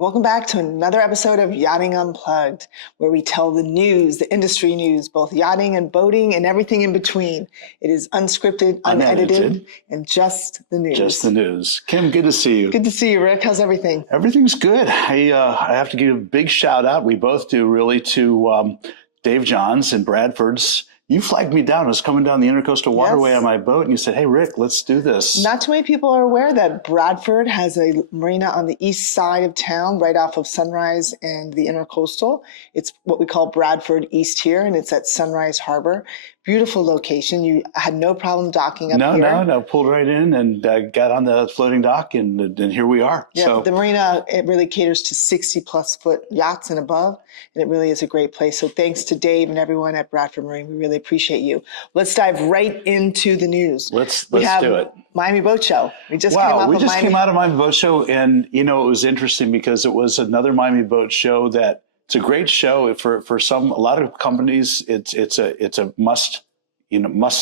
Welcome back to another episode of Yachting Unplugged, where we tell the news, the industry news, both yachting and boating and everything in between. It is unscripted, unedited, and just the news. Just the news. Kim, good to see you. Good to see you, Rick. How's everything? Everything's good. I have to give a big shout out. We both do really to Dave Johns and Bradford's. You flagged me down. I was coming down the Intercoastal Waterway on my boat, and you said, hey, Rick, let's do this. Not too many people are aware that Bradford has a marina on the east side of town, right off of Sunrise and the Intercoastal. It's what we call Bradford East here, and it's at Sunrise Harbor. Beautiful location. You had no problem docking up here. No. Pulled right in and got on the floating dock, and here we are. Yeah, so the marina, it really caters to 60-plus foot yachts and above, and it really is a great place. So thanks to Dave and everyone at Bradford Marine. We really appreciate you. Let's dive right into the news. Let's do it. Miami Boat Show. We just came out of Miami Boat Show, and it was interesting because it was another Miami Boat Show that it's a great show for a lot of companies. It's a must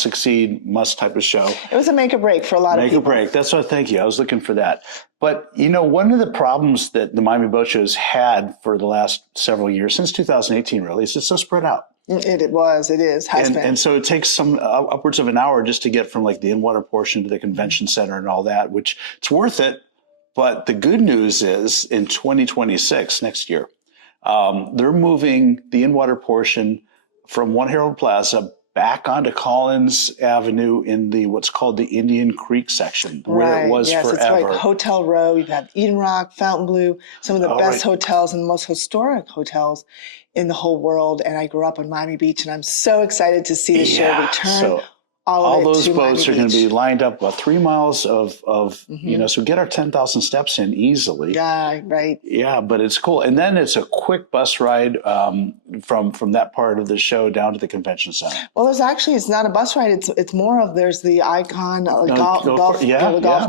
succeed, must type of show. It was a make or break for a lot of people. Make or break. That's what. Thank you. I was looking for that. But one of the problems that the Miami Boat Show has had for the last several years, since 2018, really, is it's so spread out. It is, has been. And so it takes some upwards of an hour just to get from like the in-water portion to the convention center and all that, which it's worth it. But the good news is in 2026, next year, they're moving the in-water portion from One Herald Plaza back onto Collins Avenue in the what's called the Indian Creek section, where it was forever. It's like Hotel Row. You have Eden Rock, Fontainebleau, some of the best hotels and the most historic hotels in the whole world. And I grew up on Miami Beach, and I'm so excited to see the show return. So all those boats are going to be lined up about 3 miles of so get our 10,000 steps in easily. Yeah, right. Yeah, but it's cool. And then it's a quick bus ride from that part of the show down to the convention center. Well, it's not a bus ride. It's more of, there's the Icon golf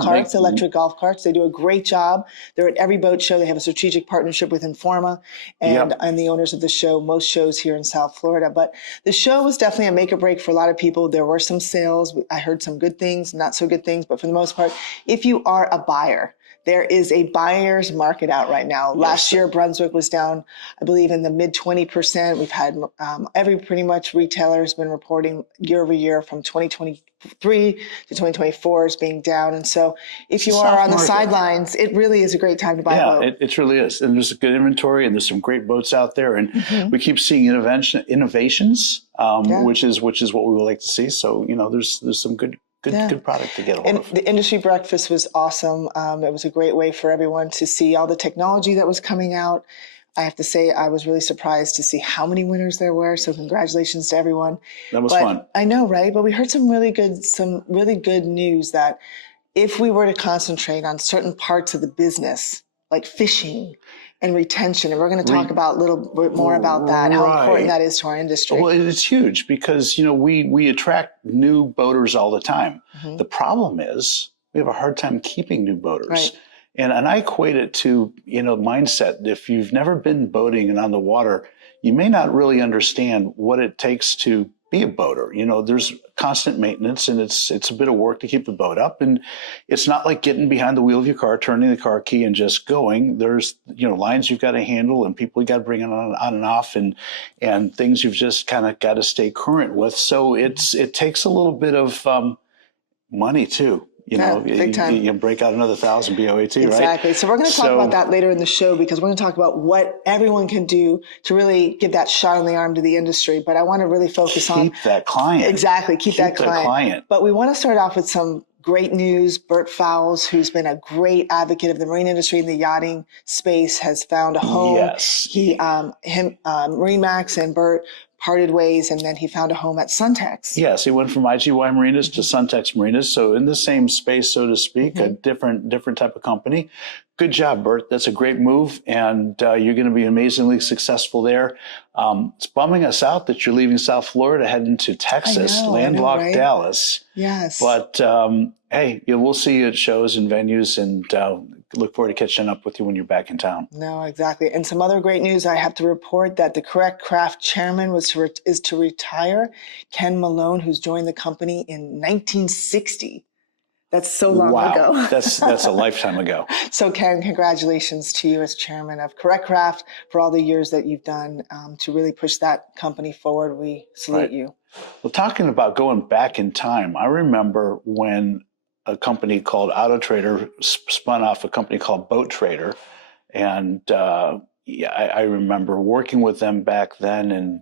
carts, electric golf carts. They do a great job. They're at every boat show. They have a strategic partnership with Informa and the owners of the show, most shows here in South Florida. But the show was definitely a make or break for a lot of people. There were some sales. I heard some good things, not so good things, but for the most part, if you are a buyer, there is a buyer's market out right now. Last year, Brunswick was down, I believe, in the mid 20%. We've had every pretty much retailer has been reporting year over year from 2023 to 2024 as being down. And so if you are on the sidelines, it really is a great time to buy a boat. Yeah, it really is. And there's a good inventory, and there's some great boats out there. And we keep seeing innovations, which is what we would like to see. So, there's some good product to get a hold of. The industry breakfast was awesome. It was a great way for everyone to see all the technology that was coming out. I have to say, I was really surprised to see how many winners there were. So congratulations to everyone. That was fun. I know, right? But we heard some really good news that if we were to concentrate on certain parts of the business, like fishing and retention, and we're going to talk about a little bit more about that, how important that is to our industry. Well, it's huge because, we attract new boaters all the time. The problem is we have a hard time keeping new boaters. Right. And I equate it to, mindset. If you've never been boating and on the water, you may not really understand what it takes to be a boater. There's constant maintenance, and it's a bit of work to keep the boat up. And it's not like getting behind the wheel of your car, turning the car key and just going. There's, lines you've got to handle and people you got to bring on and off and things you've just kind of got to stay current with. So it takes a little bit of money too. Big time. You break out another 1,000 BOAT, right? Exactly. So we're going to talk about that later in the show, because we're going to talk about what everyone can do to really give that shot in the arm to the industry. But I want to really focus on that client. Exactly. Keep that client. But we want to start off with some great news. Bert Fowls, who's been a great advocate of the marine industry and the yachting space, has found a home. Yes. Marine Max and Bert parted ways, and then he found a home at Suntex. Yes, he went from IGY Marinas to Suntex Marinas, so in the same space, so to speak, a different type of company. Good job, Bert. That's a great move, and you're going to be amazingly successful there. It's bumming us out that you're leaving South Florida, heading to Texas, landlocked right? Dallas. Yes. But hey, we'll see you at shows and venues, and look forward to catching up with you when you're back in town. No, exactly. And some other great news. I have to report that the Correct Craft chairman is to retire. Ken Malone, who's joined the company in 1960. That's so long ago. That's a lifetime ago. So Ken, congratulations to you as chairman of Correct Craft for all the years that you've done to really push that company forward. We salute you. Well, talking about going back in time, I remember when a company called Auto Trader spun off a company called Boat Trader. And I remember working with them back then, and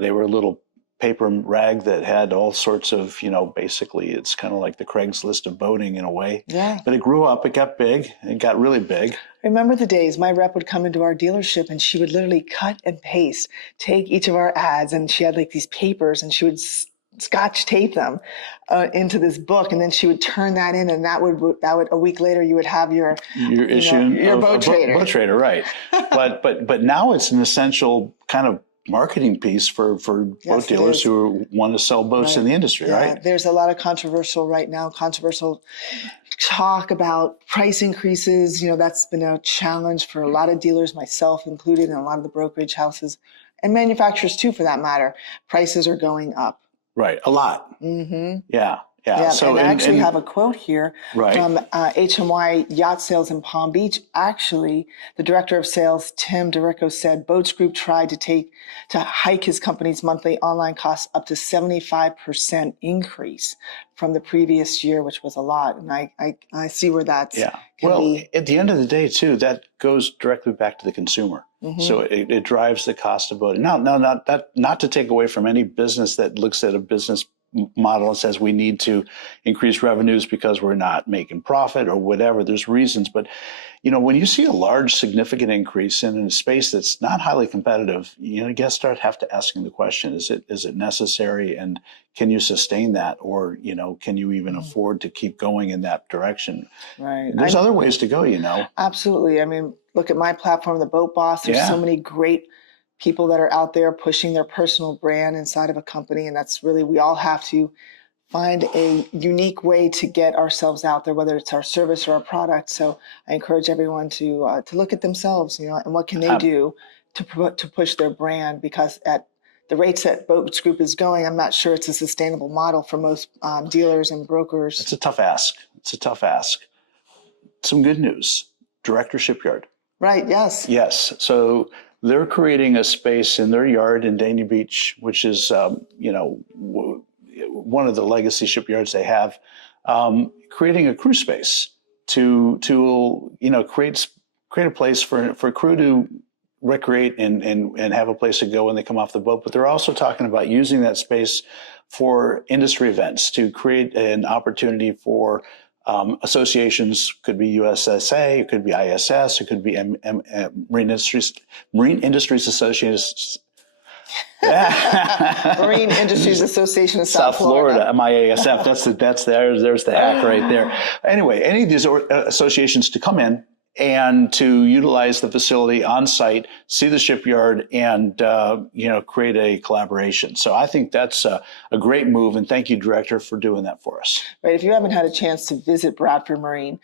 they were a little paper rag that had all sorts of, basically it's kind of like the Craigslist of boating in a way. Yeah. But it grew up, it got big, it got really big. Remember the days my rep would come into our dealership and she would literally cut and paste, take each of our ads, and she had like these papers and she would Scotch tape them into this book, and then she would turn that in, and that would a week later you would have your issue, your boat trader. Boat trader, right? but now it's an essential kind of marketing piece for boat dealers who want to sell boats in the industry, right? There's a lot of controversial talk about price increases. That's been a challenge for a lot of dealers, myself included, and a lot of the brokerage houses and manufacturers too, for that matter. Prices are going up. Right, a lot. Mm-hmm. Yeah. So and I actually have a quote here from HMY Yacht Sales in Palm Beach. Actually, the director of sales, Tim DeRicco, said Boats Group tried to hike his company's monthly online costs up to 75% increase from the previous year, which was a lot. And I see where that's be. At the end of the day, too, that goes directly back to the consumer. Mm-hmm. So it drives the cost of boating. Now, not to take away from any business that looks at a business model and says we need to increase revenues because we're not making profit or whatever. There's reasons, but when you see a large, significant increase in a space that's not highly competitive, you have to asking the question: is it necessary, and can you sustain that, or can you even afford to keep going in that direction? Right. There's other ways to go. Absolutely. I mean, look at my platform, the Boat Boss. There's so many great people that are out there pushing their personal brand inside of a company. And that's really, we all have to find a unique way to get ourselves out there, whether it's our service or our product. So I encourage everyone to look at themselves, and what can they do to push their brand, because at the rates that Boats Group is going, I'm not sure it's a sustainable model for most dealers and brokers. It's a tough ask. Some good news. Director Shipyard. Right, yes. Yes. So they're creating a space in their yard in Dania Beach, which is, one of the legacy shipyards they have, creating a crew space to create a place for crew to recreate and have a place to go when they come off the boat. But they're also talking about using that space for industry events, to create an opportunity for associations. Could be USSA, it could be ISS, it could be Marine Industries Association. Marine Industries Association of South Florida, MIASF. There's the hack right there. Anyway, any of these associations to come in and to utilize the facility on site, see the shipyard, and create a collaboration. So I think that's a great move, and thank you, Director, for doing that for us. Right. If you haven't had a chance to visit Bradford Marine,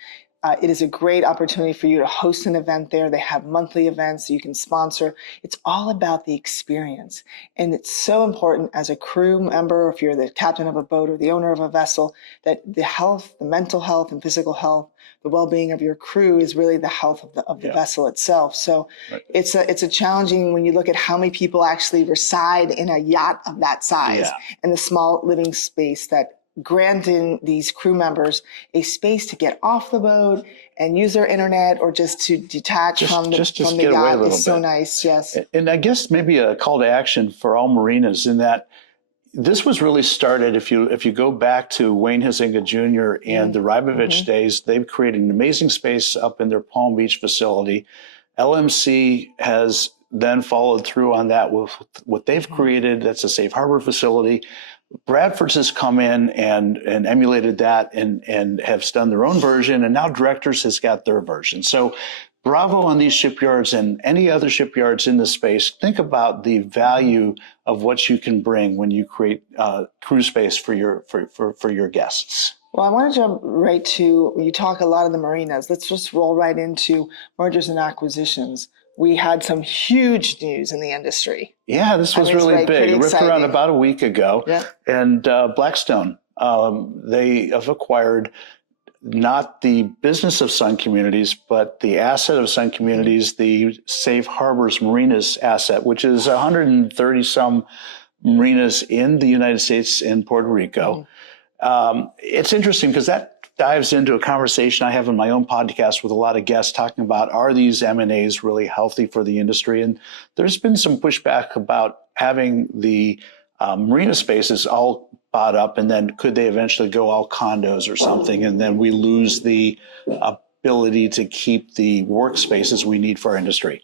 it is a great opportunity for you to host an event there. They have monthly events you can sponsor. It's all about the experience. And it's so important as a crew member, if you're the captain of a boat or the owner of a vessel, that the health, the mental health and physical health, the well-being of your crew is really the health of the vessel itself. So it's a challenging when you look at how many people actually reside in a yacht of that size and the small living space, that granting these crew members a space to get off the boat and use their internet, or just to detach from the yacht is so nice. Yes. And I guess maybe a call to action for all marinas, in that this was really started, if you go back to Wayne Huizinga Jr. and the Rybovich days, they've created an amazing space up in their Palm Beach facility. LMC has then followed through on that with what they've created. That's a safe harbor facility. Bradford's has come in and emulated that and have done their own version, and now Directors has got their version. So bravo on these shipyards and any other shipyards in the space. Think about the value of what you can bring when you create crew space for your guests. Well, I want to jump right to, you talk a lot of the marinas. Let's just roll right into mergers and acquisitions. We had some huge news in the industry. Yeah, this was really big. It ripped around about a week ago. Yeah. And Blackstone They have acquired not the business of Sun Communities, but the asset of Sun Communities, the Safe Harbors Marinas asset, which is 130 some marinas in the United States and Puerto Rico. It's interesting because that dives into a conversation I have in my own podcast with a lot of guests talking about, are these M&As really healthy for the industry? And there's been some pushback about having the marina spaces all bought up, and then could they eventually go all condos or something, and then we lose the ability to keep the workspaces we need for our industry.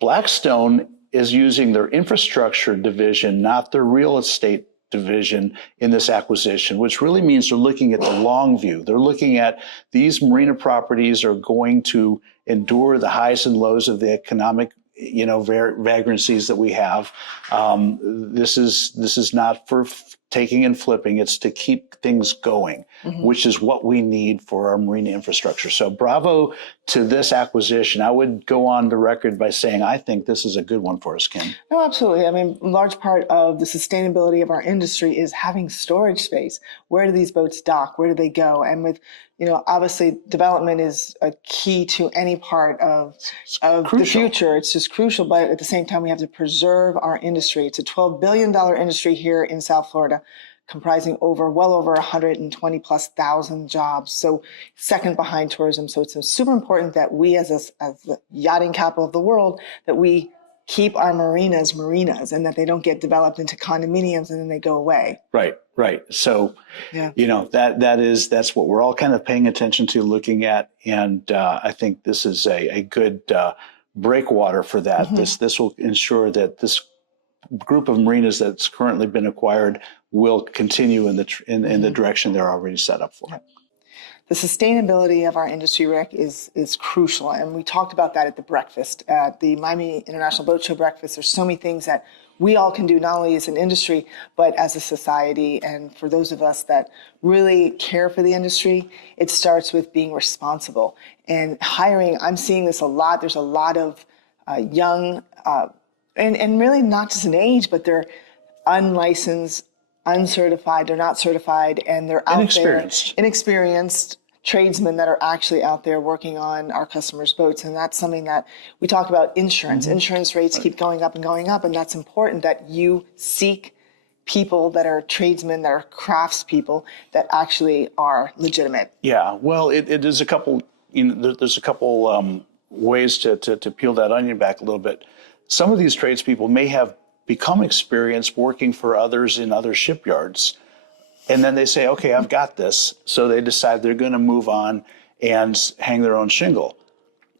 Blackstone is using their infrastructure division, not their real estate division, in this acquisition, which really means they're looking at the long view. They're looking at these marina properties are going to endure the highs and lows of the economic vagrancies that we have. This is not for taking and flipping. It's to keep things going, which is what we need for our marine infrastructure. So bravo to this acquisition. I would go on the record by saying I think this is a good one for us, Kim. No, absolutely. I mean, a large part of the sustainability of our industry is having storage space. Where do these boats dock? Where do they go? And with, obviously development is a key to any part of the future. It's just crucial, but at the same time, we have to preserve our industry. It's a $12 billion industry here in South Florida, comprising well over 120,000+ jobs. So second behind tourism. So it's super important that we as the yachting capital of the world, that we keep our marinas and that they don't get developed into condominiums and then they go away. Right. So, that's what we're all kind of paying attention to, looking at. And I think this is a good breakwater for that. This will ensure that this group of marinas that's currently been acquired will continue in the direction they're already set up for. The sustainability of our industry, Rick, is crucial. And we talked about that at the breakfast, at the Miami International Boat Show breakfast. There's so many things that we all can do, not only as an industry, but as a society. And for those of us that really care for the industry, it starts with being responsible. And hiring, I'm seeing this a lot. There's a lot of young, and really not just an age, but they're unlicensed, uncertified, they're not certified, and they're out there, inexperienced tradesmen that are actually out there working on our customers' boats. And that's something that we talk about. Insurance. Insurance rates keep going up, and that's important that you seek people that are tradesmen, that are craftspeople, that actually are legitimate. Yeah, well, it is a couple, there's a couple ways to peel that onion back a little bit. Some of these tradespeople may have become experienced working for others in other shipyards. And then they say, okay, I've got this. So they decide they're going to move on and hang their own shingle.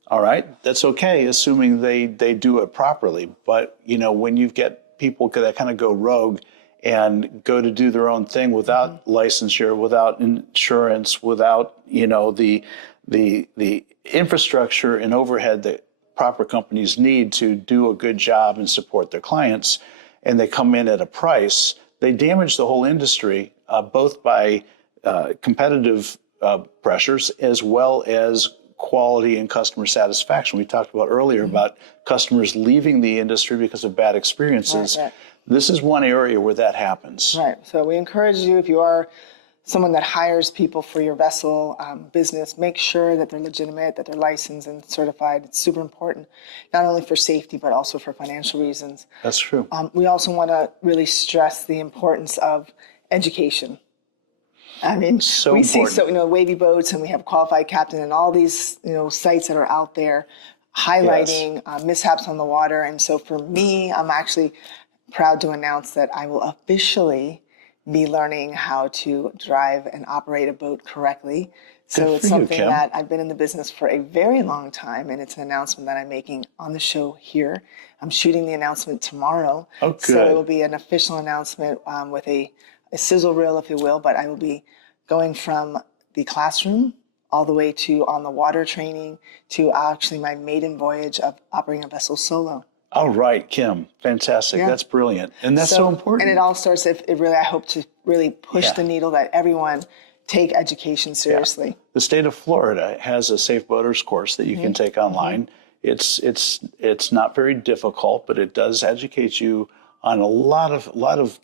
All right, that's okay, assuming they do it properly. But, when you get people that kind of go rogue and go to do their own thing without licensure, without insurance, without, the infrastructure and overhead that proper companies need to do a good job and support their clients, and they come in at a price, they damage the whole industry, both by competitive pressures as well as quality and customer satisfaction. We talked about earlier about customers leaving the industry because of bad experiences. Right. This is one area where that happens. Right. So we encourage you, if you are someone that hires people for your vessel business, make sure that they're legitimate, that they're licensed and certified. It's super important, not only for safety, but also for financial reasons. That's true. We also want to really stress the importance of education. I mean, we see wavy boats, and we have qualified captain and all these, sites that are out there highlighting mishaps on the water. And so for me, I'm actually proud to announce that I will officially be learning how to drive and operate a boat correctly. So it's something that I've been in the business for a very long time, and it's an announcement that I'm making on the show here. I'm shooting the announcement tomorrow. Oh, good. So it will be an official announcement with a sizzle reel, if you will, but I will be going from the classroom all the way to on the water training to actually my maiden voyage of operating a vessel solo. All right, Kim. Fantastic. Yeah. That's brilliant. And that's so important. And it all starts, I hope to really push the needle that everyone take education seriously. Yeah. The state of Florida has a Safe Boaters course that you can take online. It's not very difficult, but it does educate you on a lot of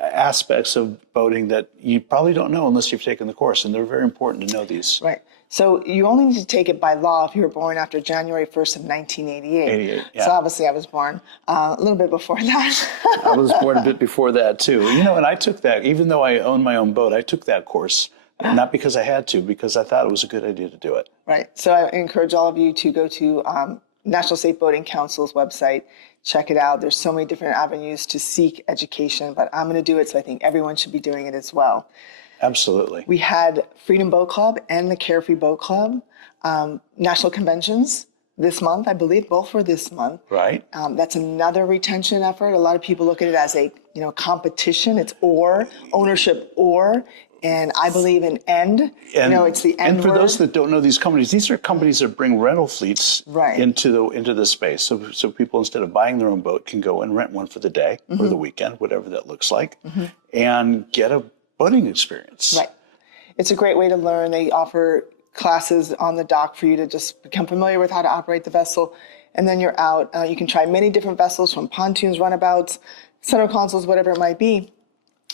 aspects of boating that you probably don't know unless you've taken the course, and they're very important to know these. Right. So you only need to take it by law if you were born after January 1st of 1988. So obviously I was born a little bit before that. I was born a bit before that too. And I took that, even though I own my own boat, I took that course, not because I had to, because I thought it was a good idea to do it. Right. So I encourage all of you to go to National Safe Boating Council's website. Check it out. There's so many different avenues to seek education, but I'm going to do it, so I think everyone should be doing it as well. Absolutely. We had Freedom Boat Club and the Carefree Boat Club national conventions this month, I believe. Both were this month. Right. That's another retention effort. A lot of people look at it as a competition. It's or, ownership or, and I believe in end. It's the end. And for word. those that don't know these companies, these are companies that bring rental fleets into the space. So people, instead of buying their own boat, can go and rent one for the day or the weekend, whatever that looks like, and get a boating experience. Right. It's a great way to learn. They offer classes on the dock for you to just become familiar with how to operate the vessel. And then you're out. You can try many different vessels, from pontoons, runabouts, center consoles, whatever it might be.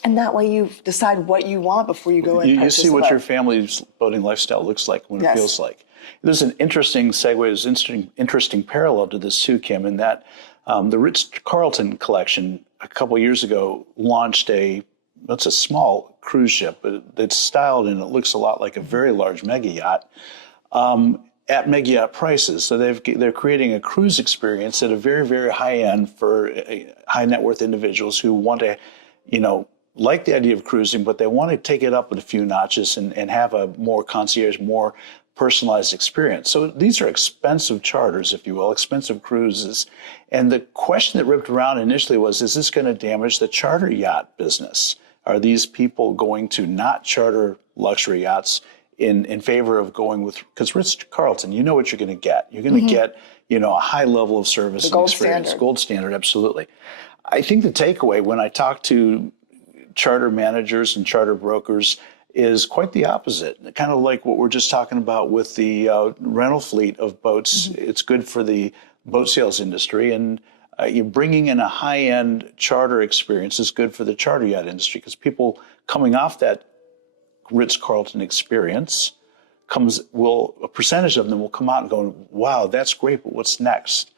And that way you decide what you want before you go and purchase You see what your family's boating lifestyle looks like, what it feels like. There's an interesting segue, there's an interesting parallel to this too, Kim, in that the Ritz-Carlton collection a couple years ago launched it's a small cruise ship, but it's styled and it looks a lot like a very large mega yacht at mega yacht prices. So they're creating a cruise experience at a very, very high end for high net worth individuals who want to, like the idea of cruising, but they want to take it up a few notches and have a more concierge, more personalized experience. So these are expensive charters, if you will, expensive cruises. And the question that ripped around initially was, is this going to damage the charter yacht business? Are these people going to not charter luxury yachts in favor of going with, because Ritz-Carlton, you know what you're going to get. You're going to get, a high level of service and experience. Standard. Gold standard, absolutely. I think the takeaway when I talk to charter managers and charter brokers is quite the opposite. Kind of like what we're just talking about with the rental fleet of boats. It's good for the boat sales industry, and you're bringing in a high-end charter experience is good for the charter yacht industry, because people coming off that Ritz-Carlton experience a percentage of them will come out and go, wow, that's great, but what's next?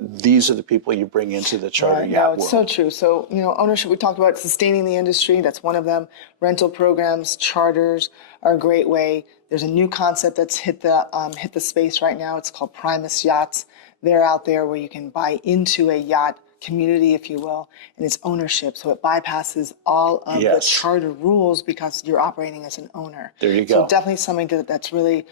These are the people you bring into the charter yacht world. It's so true. So, ownership, we talked about sustaining the industry. That's one of them. Rental programs, charters are a great way. There's a new concept that's hit the space right now. It's called Primus Yachts. They're out there where you can buy into a yacht community, if you will, and it's ownership. So it bypasses all of the charter rules because you're operating as an owner. There you go. So definitely something that's really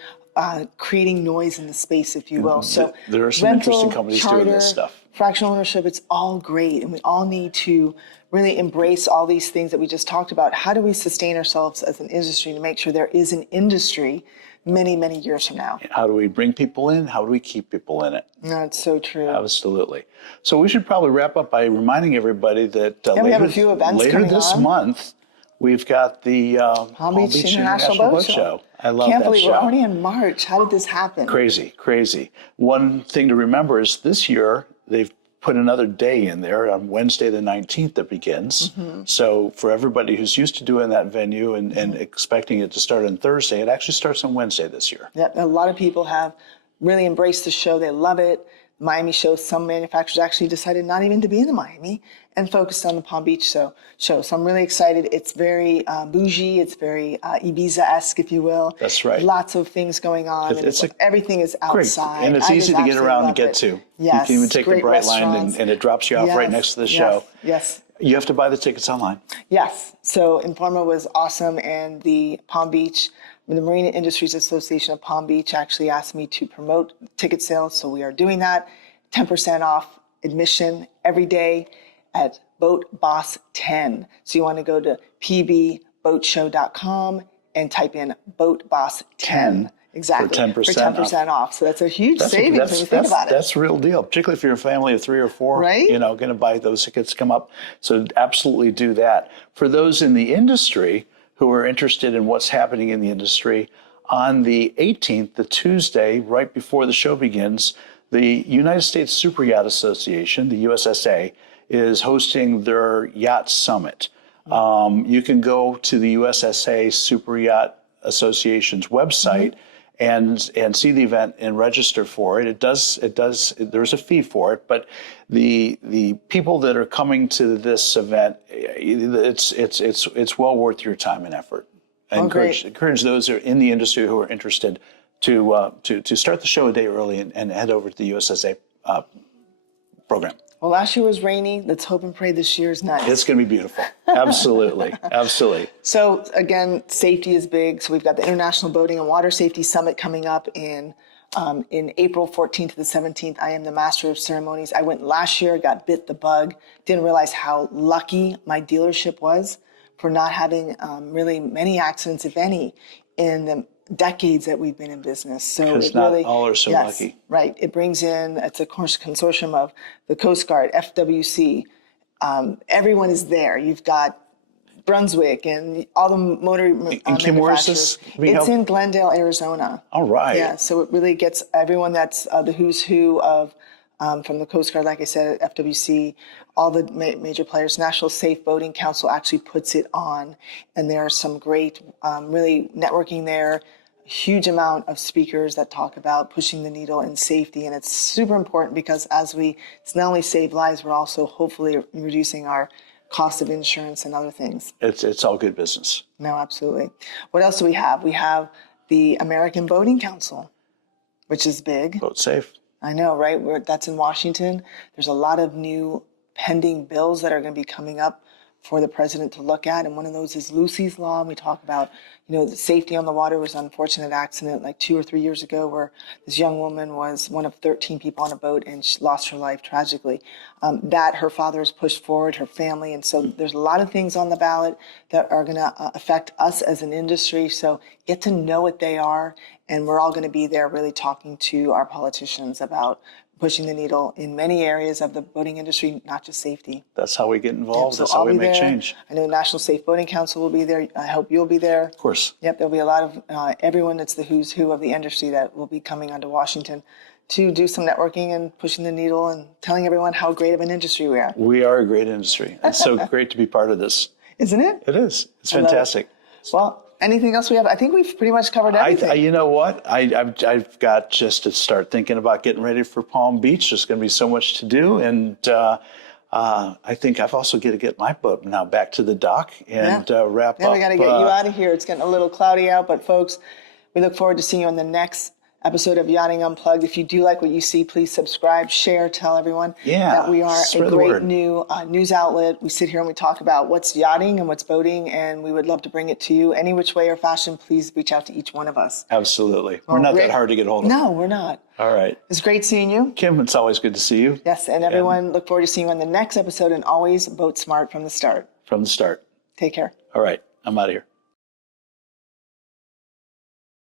creating noise in the space, if you will. So there are some interesting companies doing this stuff. Fractional ownership, it's all great, and we all need to really embrace all these things that we just talked about. How do we sustain ourselves as an industry to make sure there is an industry many, many years from now? How do we bring people in? How do we keep people in it? No, it's so true. Absolutely. So we should probably wrap up by reminding everybody that we have a few events later coming this on. month, we've got the Palm Beach International Boat Show. I love Can't that believe show. we're already in March. How did this happen? Crazy, crazy. One thing to remember is this year, they've put another day in there on Wednesday the 19th that begins. So for everybody who's used to doing that venue and expecting it to start on Thursday, it actually starts on Wednesday this year. Yep, a lot of people have really embraced the show. They love it. Miami show, some manufacturers actually decided not even to be in the Miami and focused on the Palm Beach show. So I'm really excited. It's very bougie. It's very Ibiza-esque, if you will. That's right. Lots of things going on. Everything is outside. Great. And it's easy to get around and get to. Yes. You can even take the Bright Line and it drops you off right next to the show. Yes. You have to buy the tickets online. Yes. So Informa was awesome, and the Palm Beach, the Marina Industries Association of Palm Beach actually asked me to promote ticket sales, so we are doing that. 10% off admission every day at Boat Boss 10. So you want to go to pbboatshow.com and type in Boat Boss 10. Exactly. For 10% off. So that's a huge savings when you think about it. That's a real deal, particularly if you're a family of 3 or 4, right? Going to buy those tickets, come up. So absolutely do that. For those in the industry who are interested in what's happening in the industry, on the 18th, the Tuesday, right before the show begins, the United States Super Yacht Association, the USSA, is hosting their yacht summit. You can go to the USSA Super Yacht Association's website and see the event and register for it. There's a fee for it, but the people that are coming to this event, it's well worth your time and effort. I encourage those who are in the industry who are interested to start the show a day early and head over to the USSA program. Well, last year was rainy. Let's hope and pray this year's nice. It's going to be beautiful. Absolutely. Absolutely. So again, safety is big. So we've got the International Boating and Water Safety Summit coming up in April 14th to the 17th. I am the master of ceremonies. I went last year, got bit the bug, didn't realize how lucky my dealership was for not having really many accidents, if any, in the decades that we've been in business. So because not all are so lucky. Right. It brings in, it's a consortium of the Coast Guard, FWC. Everyone is there. You've got Brunswick and all the motor Kim, where is this? It's in Glendale, Arizona. All right. Yeah. So it really gets everyone that's the who's who of from the Coast Guard, like I said, FWC, all the major players. National Safe Boating Council actually puts it on, and there are some great, really networking there. Huge amount of speakers that talk about pushing the needle in safety, and it's super important because it's not only save lives, we're also hopefully reducing our cost of insurance and other things. It's all good business. No, absolutely. What else do we have? We have the American Boating Council, which is big. Boat safe. I know, right? That's in Washington. There's a lot of new pending bills that are going to be coming up for the president to look at, and one of those is Lucy's Law. We talk about, the safety on the water. Was an unfortunate accident like 2 or 3 years ago where this young woman was one of 13 people on a boat and she lost her life tragically. That her father has pushed forward, her family, and so there's a lot of things on the ballot that are going to affect us as an industry. So get to know what they are, and we're all going to be there really talking to our politicians about pushing the needle in many areas of the boating industry, not just safety. That's how we get involved. That's how we make change. I know the National Safe Boating Council will be there. I hope you'll be there. Of course. Yep, there'll be a lot of everyone that's the who's who of the industry that will be coming onto Washington to do some networking and pushing the needle and telling everyone how great of an industry we are. We are a great industry. It's so great to be part of this. Isn't it? It is. It's fantastic. Well, anything else we have? I think we've pretty much covered everything. You know what? I've got just to start thinking about getting ready for Palm Beach. There's going to be so much to do. And I think I've also got to get my boat now back to the dock and wrap up. Yeah, we got to get you out of here. It's getting a little cloudy out. But folks, we look forward to seeing you on the next episode of Yachting Unplugged. If you do like what you see, please subscribe, share, tell everyone that we are a great new news outlet. We sit here and we talk about what's yachting and what's boating, and we would love to bring it to you. Any which way or fashion, please reach out to each one of us. Absolutely. We're not that hard to get hold of. No, we're not. All right. It's great seeing you. Kim, it's always good to see you. Yes, and everyone, look forward to seeing you on the next episode, and always boat smart from the start. From the start. Take care. All right. I'm out of here.